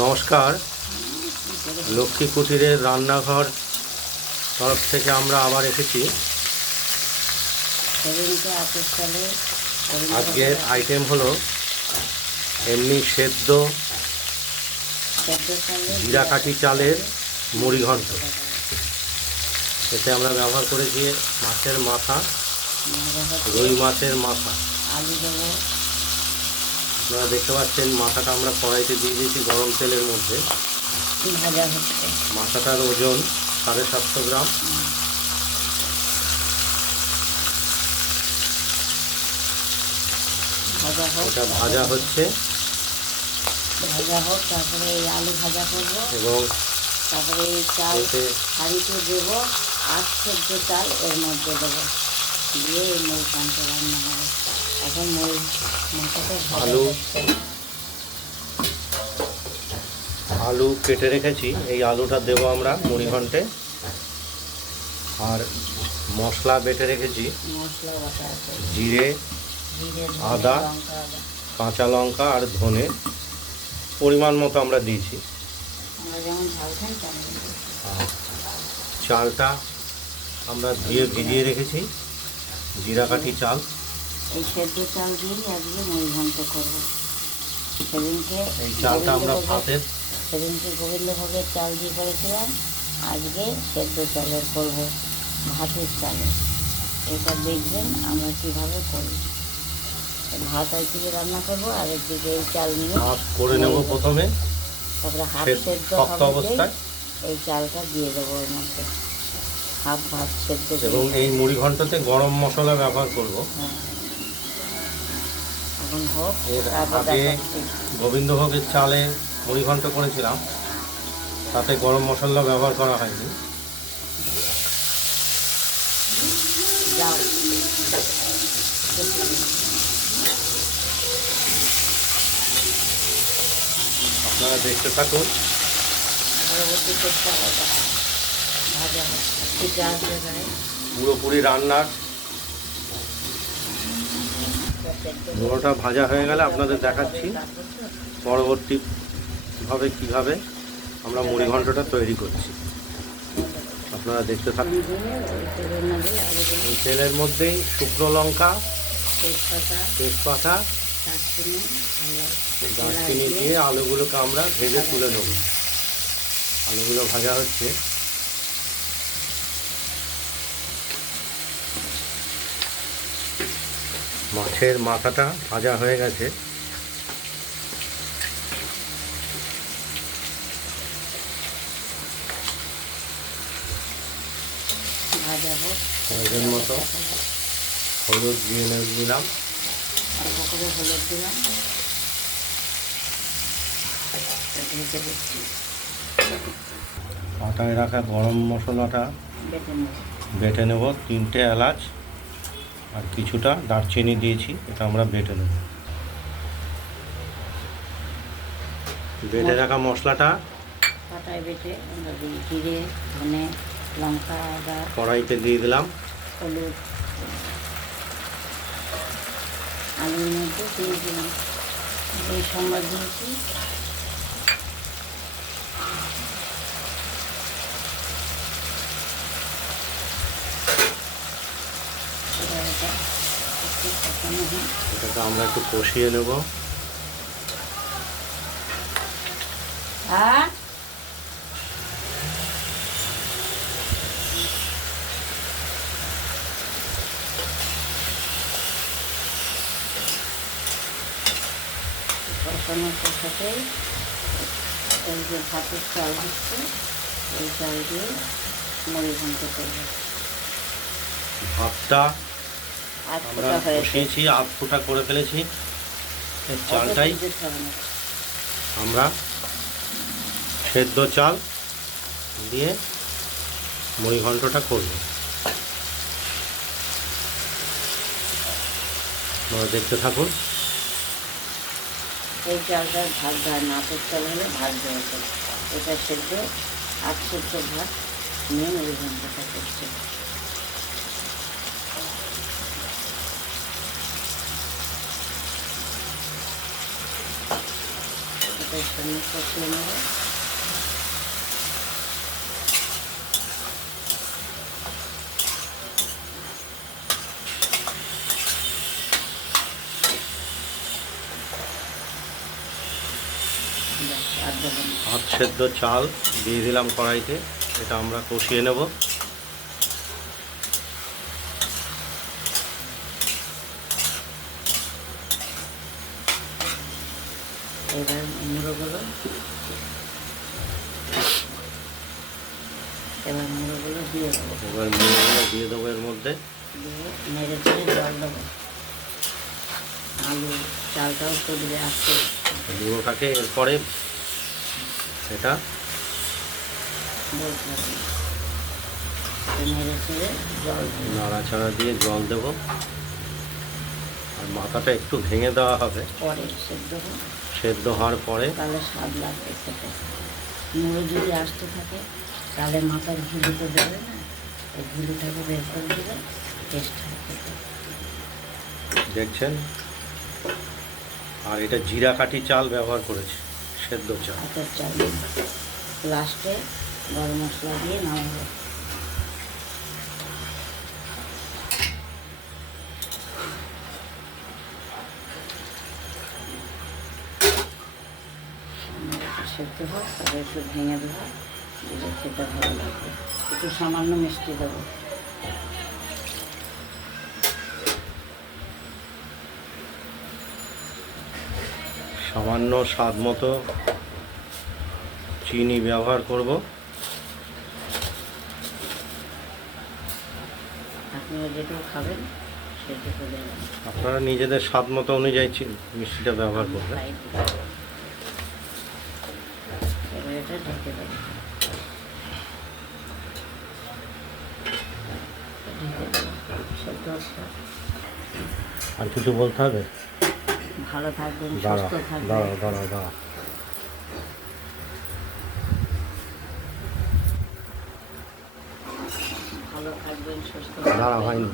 নমস্কার। লক্ষ্মী কুটিরের রান্নাঘর তরফ থেকে আমরা আবার এসেছি। আজকের আইটেম হলো এমনি সেদ্ধ জিরাকাঠি চালের মুড়ি ঘন্ট। এতে আমরা ব্যবহার করেছি মাছের মাথা, রুই মাছের মাথা। আলু আপনারা দেখতে পাচ্ছেন মাথাটা আমরা কড়াইতে দিয়ে দিয়েছি গরম তেলের মধ্যে। ভাজা হচ্ছে। মাথাটার ওজন সাড়ে সাতশো গ্রাম। এটা ভাজা হচ্ছে। ভাজা হোক তারপরে এই আলু ভাজা করব। এবং তারপরে এই চাল হাঁড়িতে দেবো আট সেদ্ধ চাল এর মধ্যে দেবো। দিয়ে এই মুড়ি রান্না হবে। এখন মাথাটা আলু। আলু কেটে রেখেছি। এই আলুটা দেবো আমরা মুড়ি ঘন্টে। আর মশলা বেটে রেখেছি। জিরে আদা। কাঁচা লঙ্কা আর ধনে পরিমাণ মতো আমরা দিয়েছি। চালটা আমরা দিয়ে ভিজিয়ে রেখেছি। জিরা কাঠি চাল। এই সেদ্ধ চাল দিয়েই আজকে মুড়ি ঘন্ট করব। সেদিনকে সেদিনকে গোবিন্দভোগের চাল দিয়ে করেছিলাম। আজকে সেদ্ধ চালের করব ভাতের চালে। এটা দেখবেন আমরা কীভাবে করি। ভাত একদিকে রান্না করব আর একদিকে এই চাল নিয়ে করে নেব প্রথমে। তারপরে হাফ সেদ্ধ অবস্থায়। এই চালটা দিয়ে দেবো ওর মধ্যে। হাফ ভাত সেদ্ধ এবং এই মুড়ি ঘন্টতে গরম মশলা ব্যবহার করব। হ্যাঁ। এর আগে গোবিন্দভোগের চালে মুড়ি ঘন্ট করেছিলাম। তাতে গরম মশলা ব্যবহার করা হয়নি। আপনারা দেখতে থাকুন। পুরোপুরি রান্নার মুড়োটা ভাজা হয়ে গেলে আপনাদের দেখাচ্ছি পরবর্তীভাবে কীভাবে আমরা মুড়ি ঘন্টটা তৈরি করছি। আপনারা দেখতে থাকুন। তেলের মধ্যেই শুকনো লঙ্কা তেজপাতা দারচিনি দিয়ে আলুগুলোকে আমরা ভেজে তুলে নেব। আলুগুলো ভাজা হচ্ছে। মাছের মাথাটা ভাজা হয়ে গেছে। প্রয়োজন মতো হলুদ দিয়ে দিলাম। অল্প করে হলুদ দিলাম। আটায় রাখা গরম মশলাটা বেটে নেব তিনটে এলাচ। আর কিছুটা দারচিনি দিয়েছি এটা আমরা বেটে নেব। বেটে রাখা মশলাটা পাটায় বেটে আমরা দিই জিরে ধনে লঙ্কা আদা কড়াইতে দিয়ে দিলাম। হলুদ আলুর মধ্যে দিয়ে দিলাম। এই দিয়েছি এবার এটা একটু কষানো হোক। এটাকে আমরা একটু কষিয়ে নেব। হ্যাঁ কষানোর সাথে এই যে ভাতের চাল হচ্ছে এই চাল দিয়ে মুড়ি ঘন্ট করব। ভাতটা আমরা কষিয়েছি আধ ফোটা করে ফেলেছি। চালটাই। আমরা সেদ্ধ চাল দিয়ে মুড়ি ঘন্টটা করব। দেখতে থাকুন। এই চালটার ভাত দেয় না আতর চাল হলে ভাত দেওয়া এটা সেদ্ধ আট সেদ্ধ ভাত নিয়ে মুড়ি ঘন্টটা করছে সঙ্গে কষিয়ে সেদ্ধ চাল দিয়ে দিলাম কড়াইতে এটা আমরা কষিয়ে নেব। এবার মুড়োগুলো এবার মুড়োগুলো দিয়ে দেবো। এবার মুড়োগুলো দিয়ে দেবো এর মধ্যে। দিয়ে নেড়ে চেড়ে জল দেবো। আলু চালটাও তো দিলে আসতে মুড়োটাকে এরপরে দেবো। নাড়াচাড়া দিয়ে জল দেব। আর মাথাটা একটু ভেঙে দেওয়া হবে। পরে সেদ্ধ সেদ্ধ হওয়ার পরে তাহলে স্বাদ লাগবে খেতে। মুড়ো যদি আসতে থাকে তাহলে মাথার ঘিলুতে দেবে না? এই বের করে দিলে টেস্ট দেখছেন? আর এটা জিরা কাঠি চাল ব্যবহার করেছি সেদ্ধ চাল। চাল। লাস্টে গরম মশলা দিয়ে নামাবো। সেদ্ধ হোক তবে একটু ভেঙে দেবো দিলে খেতে ভালো লাগবে। একটু সামান্য মিষ্টি দেবো। সামান্য স্বাদ মতো চিনি ব্যবহার করব। আপনারা নিজেদের স্বাদ মতো অনুযায়ী মিষ্টিটা ব্যবহার করবেন। এটা ঢেকে দেবো। আর কিছু বলতে হবে? ভালো থাকবেন সুস্থ থাকবেন। দাঁড়া দাঁড়া দাঁড়া ভালো থাকবেন সুস্থ দাঁড়া হয়নি